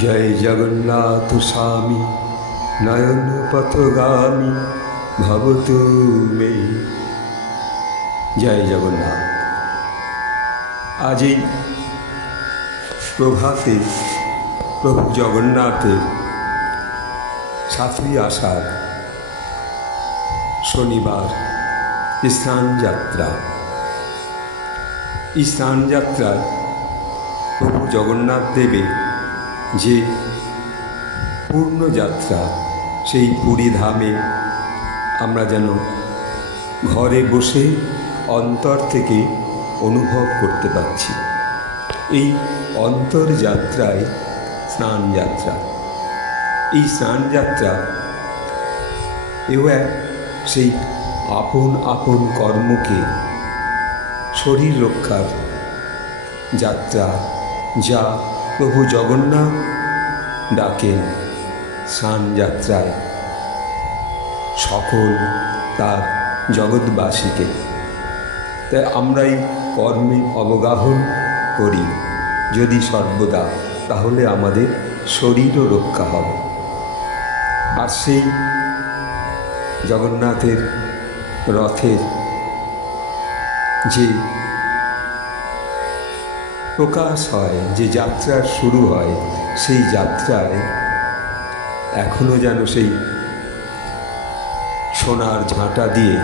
জয় জগন্নাথ স্বামী নয়ন পথগামী ভবতু মে। জয় জগন্নাথ। আজ এই প্রভাতে প্রভু জগন্নাথের ৭ই আষাঢ় শনিবার স্নানযাত্রা। এই স্নানযাত্রায় প্রভু জগন্নাথ দেবের যে পূর্ণযাত্রা, সেই পুরী ধামে আমরা যেন ঘরে বসে অন্তর থেকে অনুভব করতে পারছি। এই অন্তর্যাত্রায় স্নানযাত্রা, এই স্নানযাত্রা এও এক সেই আপন আপন কর্মকে শরীর রক্ষার যাত্রা, যা প্রভু জগন্নাথ ডাকেন স্নানযাত্রায় সকল তার জগৎবাসীকে। তাই আমরা এই কর্মে অবগাহন করি যদি সর্বদা, তাহলে আমাদের শরীরও রক্ষা হবে। আর সেই জগন্নাথের রথের যে প্রকাশ হয়, যে যাত্রার শুরু হয়, সেই যাত্রায় এখনও যেন সেই সোনার ঝাঁটা দিয়ে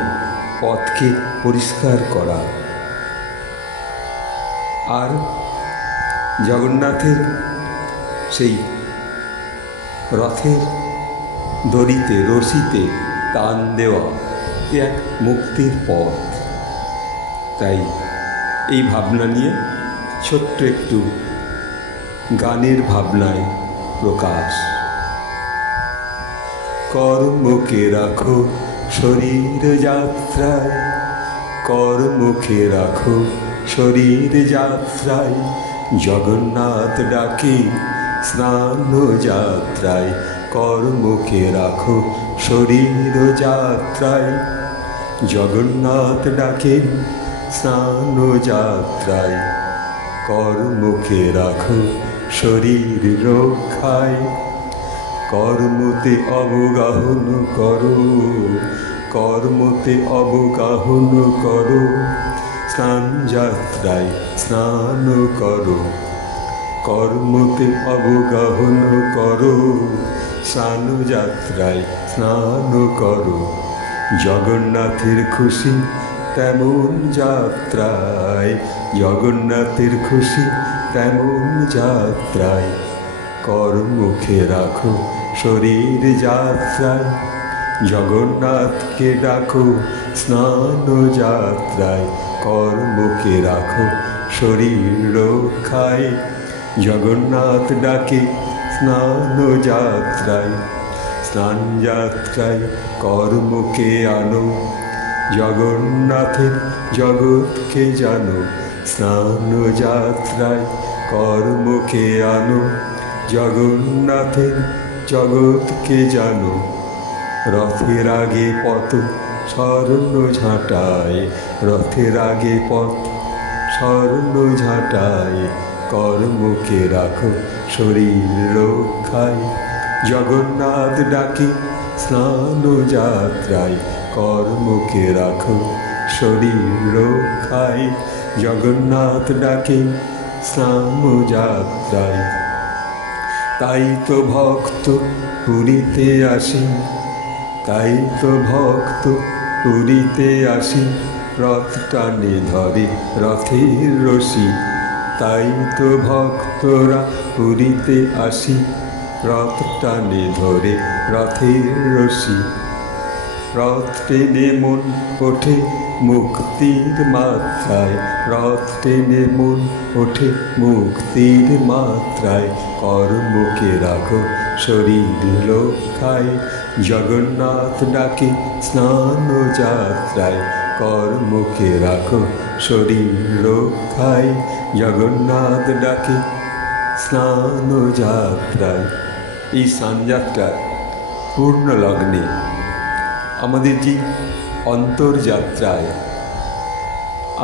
পথকে পরিষ্কার করা, আর জগন্নাথের সেই রথের দড়িতে রশিতে টান দেওয়া এক মুক্তির পথ। তাই এই ভাবনা নিয়ে ছোট্ট একটু গানের ভাবনায় প্রকাশ। কর্মকে রাখো শরীর যাত্রায়, কর্মকে রাখো শরীর যাত্রায়, জগন্নাথ ডাকে স্নান যাত্রায়। কর্মকে রাখো শরীর যাত্রায়, জগন্নাথ ডাকে স্নান যাত্রায়। কর্মকে রাখো শরীর রক্ষায়, কর্মতে অবগাহন করো, কর্মতে অবগাহন করো। স্নান যাত্রায় স্নান করো, কর্মতে অবগাহন করো। স্নান যাত্রায় স্নান করো, জগন্নাথের খুশি তেমন যাত্রায়, জগন্নাথের খুশি তেমন যাত্রায়। কর্মকে রাখো শরীর যাত্রায়, জগন্নাথকে ডাকো স্নান যাত্রায়। কর্মকে রাখো শরীর রক্ষায়, জগন্নাথ ডাকে স্নান যাত্রায়। স্নান যাত্রায় কর্মকে আনো, জগন্নাথের জগৎকে জানো। স্নান যাত্রায় কর্মকে আনো, জগন্নাথের জগৎকে জানো। রথের আগে পথ স্বর্ণ ঝাঁটায়, রথের আগে পথ স্বর্ণ ঝাঁটায়। কর্মকে রাখো শরীর রক্ষায়, জগন্নাথ ডাকে স্নান যাত্রায়। কর্মকে রাখো শরীর রক্ষায়, জগন্নাথ ডাকে স্নান যাত্রায়। তাই তো ভক্ত পুরীতে আসি, তাই তো ভক্ত পুরীতে আসি। রথ টানে ধরে রথের রশি, তাই তো ভক্তরা পুরীতে আসি। রথ টানে ধরে রথের রশি, রথ টেনে মন ওঠে মুক্তির মাত্রায়, রথ টেনে মন ওঠে মুক্তির মাত্রায়। কর্মকে রাখো শরীর রক্ষায়, জগন্নাথ ডাকে স্নান যাত্রায়। কর্মকে রাখো শরীর রক্ষায়, জগন্নাথ ডাকে স্নান যাত্রায়। এই স্নানযাত্রার পূর্ণ লগ্নে আমাদের যে অন্তর্যাত্রায়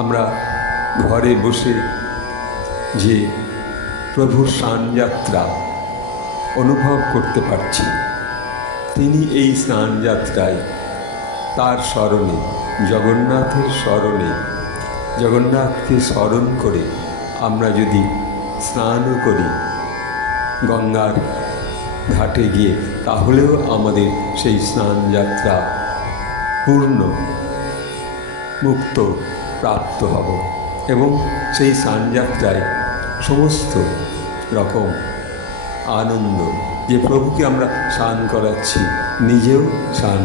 আমরা ঘরে বসে যে প্রভুর স্নানযাত্রা অনুভব করতে পারছি। তিনি এই স্নানযাত্রায় তার স্মরণে, জগন্নাথের স্মরণে, জগন্নাথকে স্মরণ করে আমরা যদি স্নানও করি গঙ্গার ঘাটে গিয়ে, তাহলেও আমাদের সেই স্নানযাত্রা পূর্ণ মুক্ত প্রাপ্ত হব এবং সেই স্নানযাত্রায় সমস্ত রকম আনন্দ, যে প্রভুকে আমরা স্নান করাচ্ছি, নিজেও স্নান